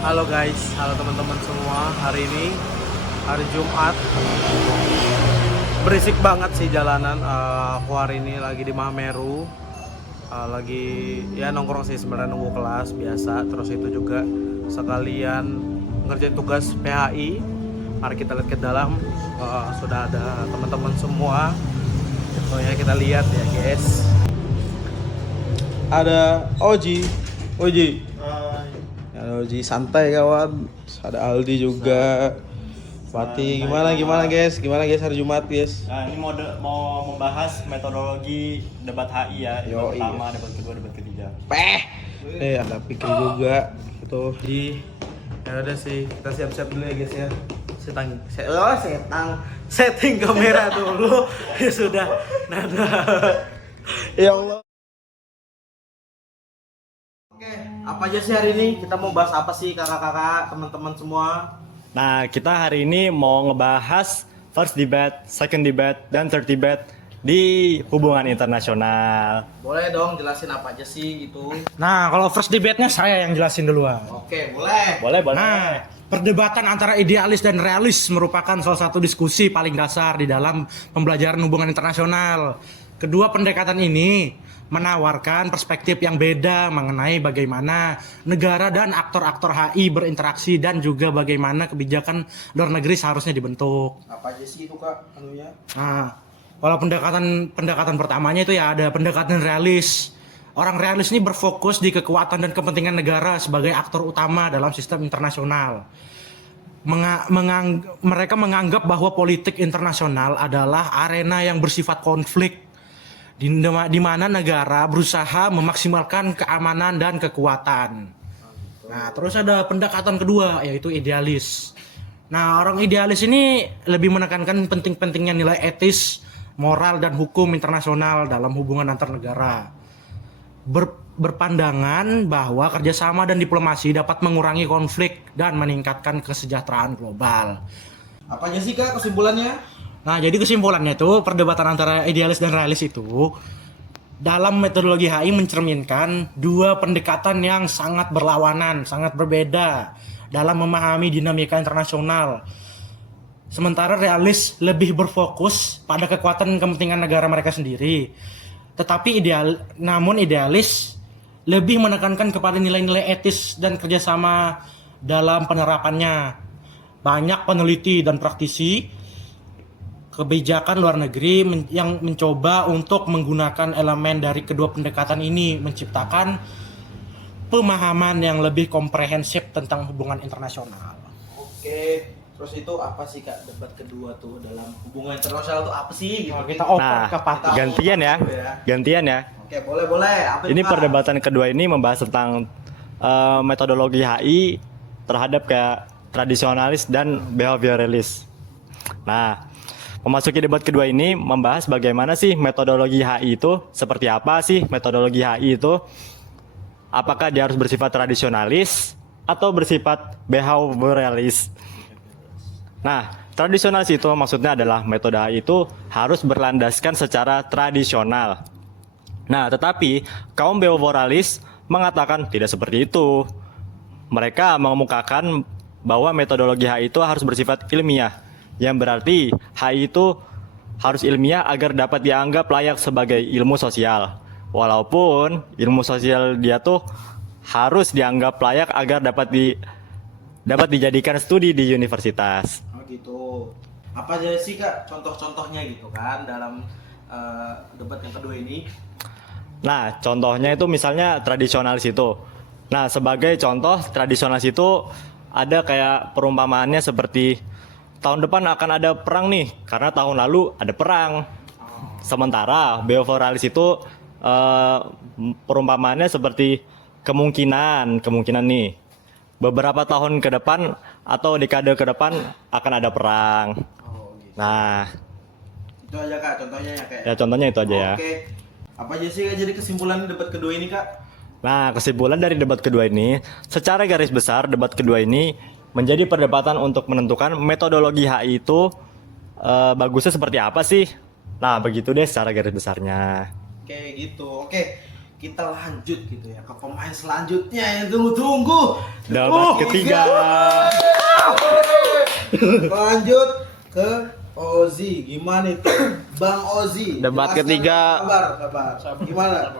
Halo guys, halo teman-teman semua. Hari ini hari Jumat. Berisik banget sih jalanan. Aku hari ini lagi di Mahameru. Lagi ya nongkrong sih sebenarnya, nunggu kelas biasa. Terus itu juga sekalian ngerjain tugas PHI. Mari kita lihat ke dalam. Sudah ada teman-teman semua. Oh ya, kita lihat ya guys. Ada Oji. Oji. Oji santai kawan. Ada Aldi juga. Fatih, gimana guys? Gimana guys hari Jumat guys? Nah, ini mau membahas metodologi debat HI ya. Debat pertama, debat kedua, debat ketiga. Ada Pikir juga gitu. Ya udah sih, kita siap-siap dulu ya guys ya. Setting kamera dulu. Ya sudah. Nada. Ya Allah. Oke, apa aja sih hari ini? Kita mau bahas apa sih kakak-kakak, teman-teman semua? Nah, kita hari ini mau ngebahas first debate, second debate, dan third debate di hubungan internasional. Boleh dong jelasin apa aja sih itu? Nah, kalau first debate-nya saya yang jelasin duluan. Oke, boleh. Boleh. Nah, perdebatan antara idealis dan realis merupakan salah satu diskusi paling dasar di dalam pembelajaran hubungan internasional. Kedua pendekatan ini menawarkan perspektif yang beda mengenai bagaimana negara dan aktor-aktor HI berinteraksi dan juga bagaimana kebijakan luar negeri seharusnya dibentuk. Apa aja sih itu kak anunya? Nah, kalau pendekatan pertamanya itu ya ada pendekatan realis. Orang realis ini berfokus di kekuatan dan kepentingan negara sebagai aktor utama dalam sistem internasional. Mereka menganggap bahwa politik internasional adalah arena yang bersifat konflik, di mana negara berusaha memaksimalkan keamanan dan kekuatan. Nah, terus ada pendekatan kedua yaitu idealis. Nah, orang idealis ini lebih menekankan penting-pentingnya nilai etis, moral dan hukum internasional dalam hubungan antar negara. Berpandangan bahwa kerjasama dan diplomasi dapat mengurangi konflik dan meningkatkan kesejahteraan global. Apa aja sih kak kesimpulannya? Nah, jadi kesimpulannya itu perdebatan antara idealis dan realis itu dalam metodologi HI mencerminkan dua pendekatan yang sangat berlawanan, sangat berbeda dalam memahami dinamika internasional. Sementara realis lebih berfokus pada kekuatan dan kepentingan negara mereka sendiri. Tetapi idealis lebih menekankan kepada nilai-nilai etis dan kerjasama dalam penerapannya. Banyak peneliti dan praktisi kebijakan luar negeri yang mencoba untuk menggunakan elemen dari kedua pendekatan ini menciptakan pemahaman yang lebih komprehensif tentang hubungan internasional. Oke, terus itu apa sih kak debat kedua tuh dalam hubungan internasional tuh apa sih? Gitu. Kita oper Nah, ke Fatih. gantian ya. Oke, boleh. Apa Ini itu, Kak? perdebatan kedua ini membahas tentang metodologi HI terhadap kayak tradisionalis dan behavioralis. Nah, memasuki debat kedua ini membahas bagaimana sih metodologi HI itu, seperti apa sih metodologi HI itu, apakah dia harus bersifat tradisionalis atau bersifat behavioralis. Nah, tradisionalis itu maksudnya adalah metode HI itu harus berlandaskan secara tradisional. Nah, tetapi kaum behavioralis mengatakan tidak seperti itu. Mereka mengemukakan bahwa metodologi HI itu harus bersifat ilmiah, yang berarti HI itu harus ilmiah agar dapat dianggap layak sebagai ilmu sosial. Walaupun ilmu sosial dia tuh harus dianggap layak agar dapat dijadikan studi di universitas. Oh gitu. Apa aja sih kak contoh-contohnya gitu kan dalam debat yang kedua ini? Nah, contohnya itu misalnya tradisionalis itu. Nah, sebagai contoh tradisionalis itu ada kayak perumpamaannya seperti tahun depan akan ada perang nih, karena tahun lalu ada perang. Sementara behavioralis itu perumpamaannya seperti kemungkinan nih beberapa tahun ke depan atau dekade ke depan akan ada perang. Oh gitu. Nah, Itu aja kak contohnya ya kayak. ya contohnya itu aja ya. Oke. Apa aja sih kak jadi kesimpulan debat kedua ini kak? Nah, kesimpulan dari debat kedua ini, secara garis besar debat kedua ini menjadi perdebatan untuk menentukan metodologi HI itu bagusnya seperti apa sih. Nah, begitu deh secara garis besarnya. Oke gitu. Oke. kita lanjut gitu ya ke pemain selanjutnya yang tunggu-tunggu. Debat ketiga. Lanjut ke Ozi, gimana itu? Bang Ozi. Debat jelaskan ketiga. Kabar. Gimana?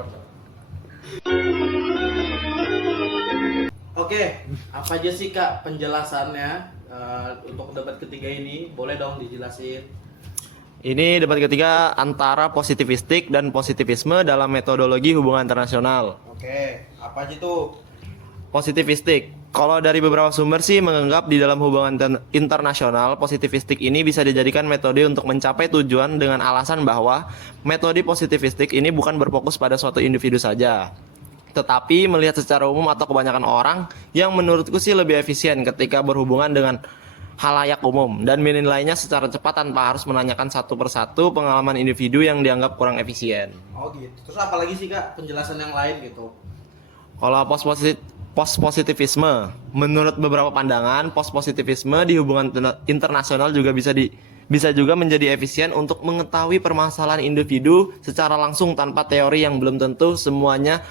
Oke, apa aja sih Kak penjelasannya untuk debat ketiga ini? Boleh dong dijelasin. Ini debat ketiga antara positivistik dan positivisme dalam metodologi hubungan internasional. Oke, apa aja tuh? Positivistik. Kalau dari beberapa sumber sih menganggap di dalam hubungan internasional, positivistik ini bisa dijadikan metode untuk mencapai tujuan dengan alasan bahwa metode positivistik ini bukan berfokus pada suatu individu saja, tetapi melihat secara umum atau kebanyakan orang yang menurutku sih lebih efisien ketika berhubungan dengan halayak umum dan menilainya secara cepat tanpa harus menanyakan satu persatu pengalaman individu yang dianggap kurang efisien. Oh gitu. Terus apa lagi sih Kak penjelasan yang lain gitu? Kalau positivisme, menurut beberapa pandangan, positivisme di hubungan internasional juga bisa juga menjadi efisien untuk mengetahui permasalahan individu secara langsung tanpa teori yang belum tentu semuanya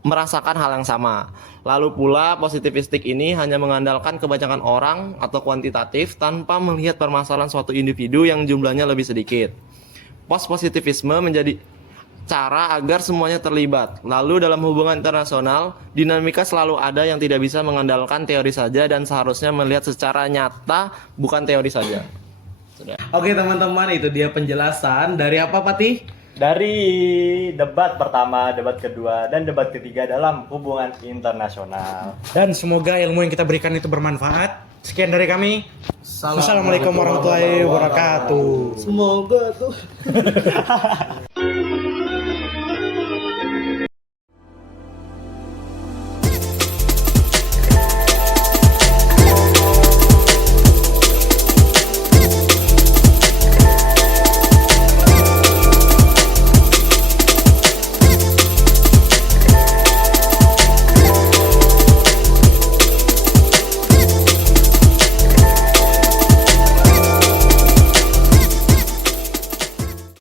merasakan hal yang sama. Lalu pula positivistik ini hanya mengandalkan kebanyakan orang atau kuantitatif tanpa melihat permasalahan suatu individu yang jumlahnya lebih sedikit. Positivisme menjadi cara agar semuanya terlibat. Lalu dalam hubungan internasional, dinamika selalu ada yang tidak bisa mengandalkan teori saja dan seharusnya melihat secara nyata, bukan teori saja. Sudah. Oke teman-teman, itu dia penjelasan dari apa Patih? Dari debat pertama, debat kedua, dan debat ketiga dalam hubungan internasional. Dan semoga ilmu yang kita berikan itu bermanfaat. Sekian dari kami. Assalamualaikum warahmatullahi wabarakatuh. Semoga tuh